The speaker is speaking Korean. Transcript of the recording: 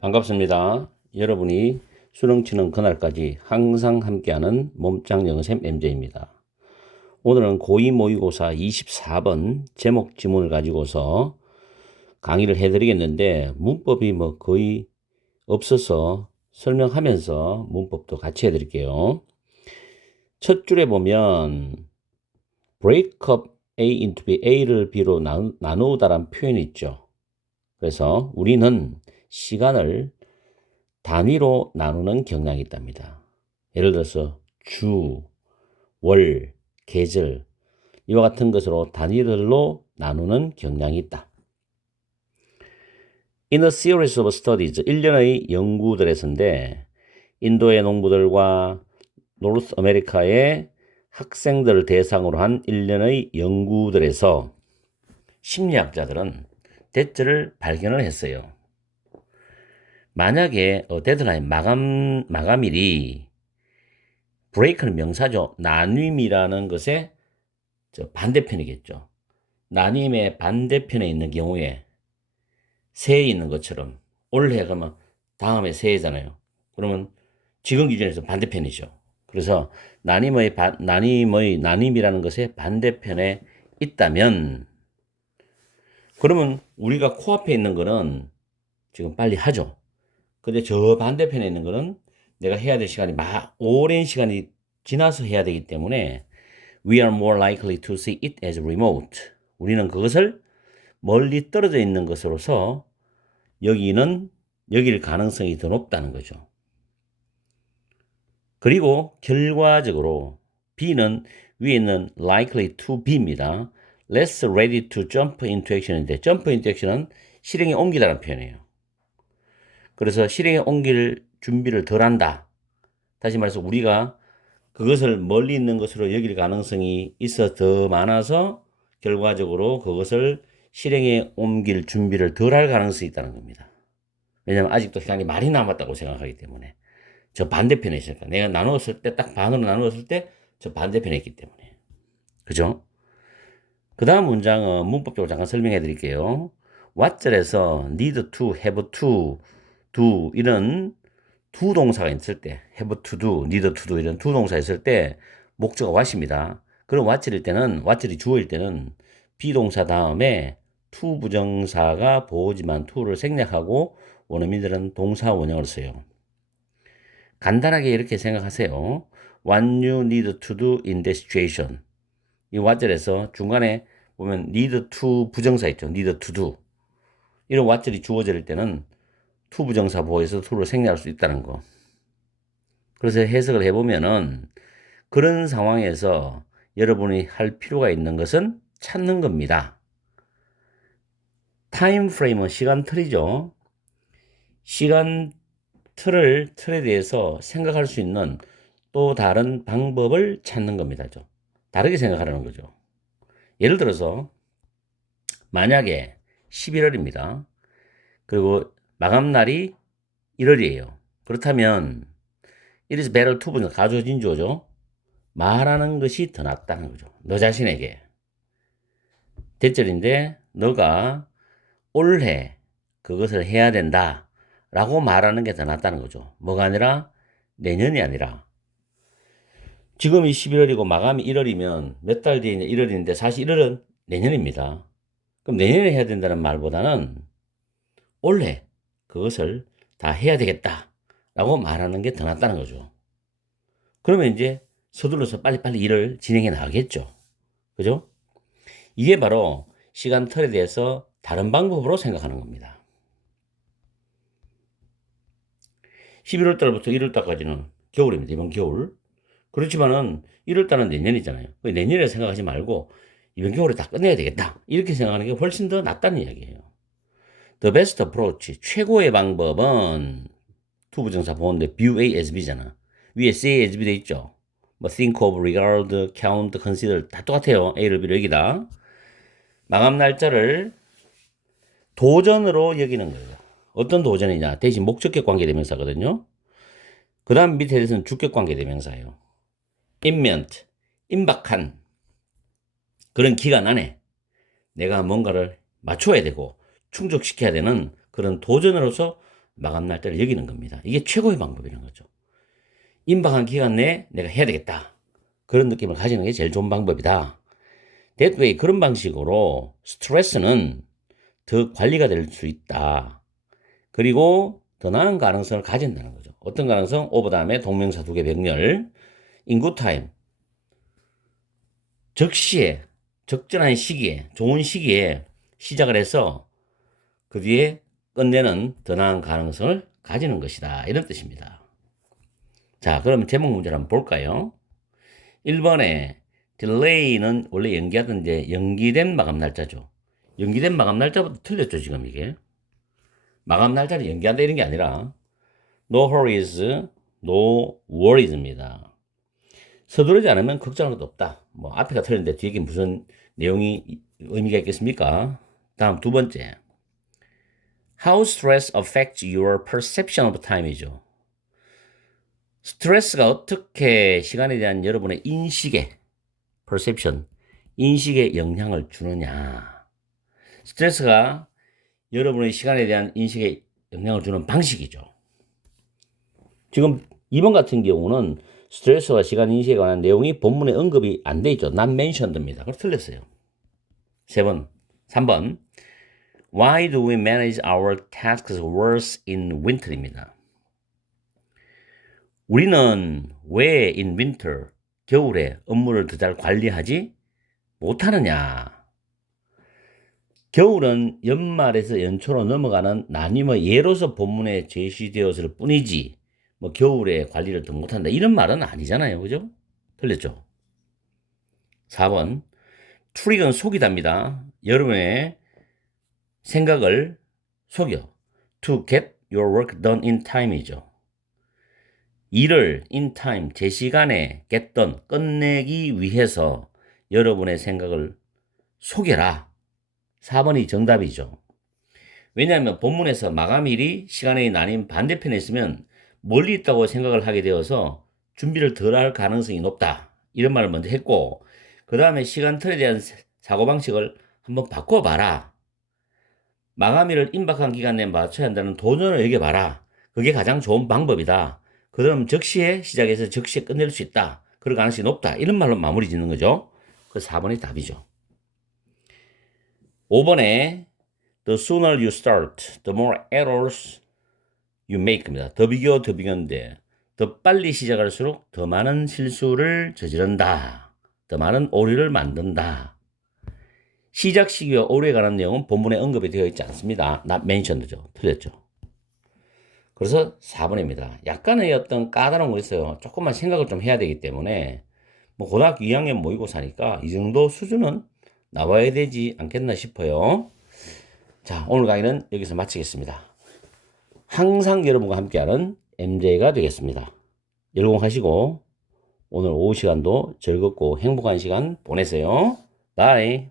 반갑습니다. 여러분이 수능 치는 그날까지 항상 함께하는 몸짱 영어쌤 MJ입니다. 오늘은 고2 모의고사 24번 제목 지문을 가지고서 강의를 해드리겠는데 문법이 거의 없어서 설명하면서 문법도 같이 해드릴게요. 첫 줄에 보면 break up A into B, A를 B로 나누다라는 표현이 있죠. 그래서 우리는 시간을 단위로 나누는 경향이 있답니다. 예를 들어서 주, 월, 계절 이와 같은 것으로 단위별로 나누는 경향이 있다. In a series of studies, 1년의 연구들에서인데 인도의 농부들과 노르스 아메리카의 학생들을 대상으로 한 1년의 연구들에서 심리학자들은 대체를 발견을 했어요. 만약에 데드라인 마감일이 브레이크는 명사죠. 나눔이라는 것의 반대편이겠죠. 나눔의 반대편에 있는 경우에 새해 있는 것처럼 올해 그러면 다음에 새해잖아요. 그러면 지금 기준에서 반대편이죠. 그래서 나눔이라는 것의 반대편에 있다면 그러면 우리가 코앞에 있는 거는 지금 빨리 하죠. 근데 저 반대편에 있는 거는 내가 해야 될 시간이 오랜 시간이 지나서 해야 되기 때문에 we are more likely to see it as remote. 우리는 그것을 멀리 떨어져 있는 것으로서 여길 가능성이 더 높다는 거죠. 그리고 결과적으로 B는 위에 있는 likely to be입니다. less ready to jump into action인데 jump into action은 실행에 옮기다는 표현이에요. 그래서 실행에 옮길 준비를 덜 한다. 다시 말해서 우리가 그것을 멀리 있는 것으로 여길 가능성이 있어 더 많아서 결과적으로 그것을 실행에 옮길 준비를 덜 할 가능성이 있다는 겁니다. 왜냐하면 아직도 시간이 많이 남았다고 생각하기 때문에 저 반대편에 있으니까 내가 나누었을 때 딱 반으로 나누었을 때 저 반대편에 있기 때문에 그죠? 그 다음 문장은 문법적으로 잠깐 설명해 드릴게요. 왓절에서 need to, have to, do 이런 두 동사가 있을 때 have to do, need to do 이런 두 동사 있을 때 목적어가 what입니다. 그럼 what이 주어일 때는 비동사 다음에 to 부정사가 보지만 to를 생략하고 원어민들은 동사 원형을 써요. 간단하게 이렇게 생각하세요. What you need to do in this situation. 이 what절에서 중간에 보면 need to 부정사 있죠. need to do. 이런 what절이 주어질 때는 to 부정사 보호해서 to를 생략할 수 있다는 거. 그래서 해석을 해보면은 그런 상황에서 여러분이 할 필요가 있는 것은 찾는 겁니다. 타임 프레임은 시간 틀이죠. 시간 틀에 대해서 생각할 수 있는 또 다른 방법을 찾는 겁니다. 다르게 생각하라는 거죠. 예를 들어서 만약에 11월입니다. 그리고 마감날이 1월이에요. 그렇다면 it is better to는 가조진주어죠. 말하는 것이 더 낫다는 거죠. 너 자신에게. 대절인데 너가 올해 그것을 해야 된다 라고 말하는 게 더 낫다는 거죠. 뭐가 아니라 내년이 아니라 지금이 11월이고 마감이 1월이면 몇 달 뒤에 1월인데 사실 1월은 내년입니다. 그럼 내년에 해야 된다는 말보다는 올해 그것을 다 해야 되겠다 라고 말하는 게 더 낫다는 거죠. 그러면 이제 서둘러서 빨리빨리 일을 진행해 나가겠죠. 그죠? 이게 바로 시간 틀에 대해서 다른 방법으로 생각하는 겁니다. 11월 달부터 1월 달까지는 겨울입니다. 이번 겨울. 그렇지만은 1월 달은 내년이잖아요. 내년에 생각하지 말고 이번 겨울에 다 끝내야 되겠다. 이렇게 생각하는 게 훨씬 더 낫다는 이야기예요. The best approach, 최고의 방법은 투부정사 보는데 view A as B잖아. 위에 say as B 돼 있죠. think of, regard, count, consider 다 똑같아요. A를 B로 여기다. 마감 날짜를 도전으로 여기는 거예요. 어떤 도전이냐? 대신 목적격 관계대명사거든요. 그 다음 밑에 대해서는 주격 관계대명사예요. imminent, 임박한 그런 기간 안에 내가 뭔가를 맞춰야 되고 충족시켜야 되는 그런 도전으로서 마감 날짜를 여기는 겁니다. 이게 최고의 방법이라는 거죠. 임박한 기간 내에 내가 해야 되겠다. 그런 느낌을 가지는 게 제일 좋은 방법이다. That way, 그런 방식으로 스트레스는 더 관리가 될 수 있다. 그리고 더 나은 가능성을 가진다는 거죠. 어떤 가능성? over 다음에 동명사 두 개 병렬. in good time. 적시에, 적절한 시기에, 좋은 시기에 시작을 해서 그 뒤에 끝내는 더 나은 가능성을 가지는 것이다. 이런 뜻입니다. 자, 그러면 제목 문제를 한번 볼까요? 1번에 delay는 원래 연기하던 이제 연기된 마감 날짜죠. 연기된 마감 날짜부터 틀렸죠, 지금 이게. 마감 날짜를 연기한다 이런 게 아니라 no hurries, no worries입니다. 서두르지 않으면 걱정할 것도 없다. 뭐 앞에가 틀렸는데 뒤에 무슨 내용이 의미가 있겠습니까? 다음 두 번째. How stress affects your perception of time이죠. 스트레스가 어떻게 시간에 대한 여러분의 인식에, perception, 인식에 영향을 주느냐. 스트레스가 여러분의 시간에 대한 인식에 영향을 주는 방식이죠. 지금 2번 같은 경우는 스트레스와 시간 인식에 관한 내용이 본문에 언급이 안 돼 있죠. not mentioned입니다. 그래서 틀렸어요. 3번. Why do we manage our tasks worse in winter입니다. 우리는 왜 in winter, 겨울에 업무를 더 잘 관리하지 못하느냐. 겨울은 연말에서 연초로 넘어가는 나님의 예로서 본문에 제시되었을 뿐이지 뭐 겨울에 관리를 더 못한다 이런 말은 아니잖아요. 그죠? 틀렸죠? 4번. 트릭은 속이답니다. 여러분의 생각을 속여. To get your work done in time이죠. 일을 in time, 제 시간에 get done, 끝내기 위해서 여러분의 생각을 속여라. 4번이 정답이죠. 왜냐하면 본문에서 마감일이 시간의 나뉜 반대편에 있으면 멀리 있다고 생각을 하게 되어서 준비를 덜 할 가능성이 높다. 이런 말을 먼저 했고 그 다음에 시간틀에 대한 사고방식을 한번 바꿔봐라. 마감일을 임박한 기간 내에 맞춰야 한다는 도전을 여겨봐라. 그게 가장 좋은 방법이다. 그럼 적시에 시작해서 적시에 끝낼 수 있다. 그럴 가능성이 높다. 이런 말로 마무리 짓는 거죠. 그 4번이 답이죠. 5번에 The sooner you start, the more errors you make입니다. 더 비교인데 더 빨리 시작할수록 더 많은 실수를 저지른다. 더 많은 오류를 만든다. 시작 시기와 오류에 관한 내용은 본문에 언급이 되어 있지 않습니다. not mentioned죠. 틀렸죠. 그래서 4번입니다. 약간의 어떤 까다로운 거 있어요. 조금만 생각을 좀 해야 되기 때문에 뭐 고등학교 2학년 모의고사니까 이 정도 수준은 나와야 되지 않겠나 싶어요. 자, 오늘 강의는 여기서 마치겠습니다. 항상 여러분과 함께하는 MJ가 되겠습니다. 열공하시고 오늘 오후 시간도 즐겁고 행복한 시간 보내세요. 바이.